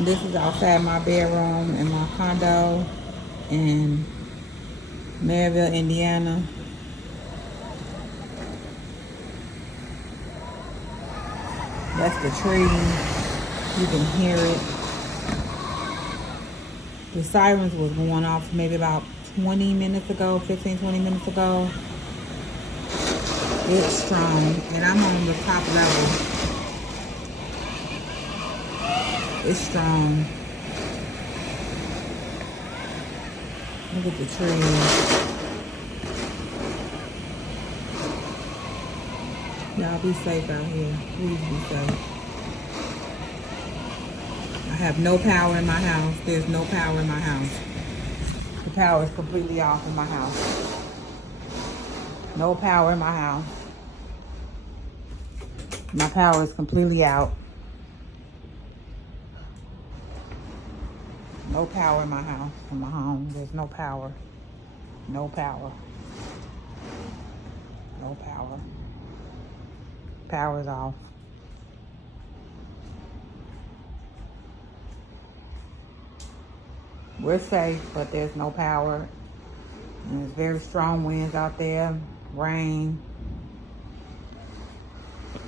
This is outside my bedroom in my condo in Merriville, Indiana. That's the tree. You can hear it. The sirens was going off maybe about 20 minutes ago, 15, 20 minutes ago. It's strong, and I'm on the top level. It's strong. Look at the trees. Y'all be safe out here. Please be safe. I have no power in my house. There's no power in my house. The power is completely off in my house. No power in my house. My power is completely out. No power in my house, in my home. There's no power. No power. No power. Power's off. We're safe, but there's no power. And there's very strong winds out there. Rain.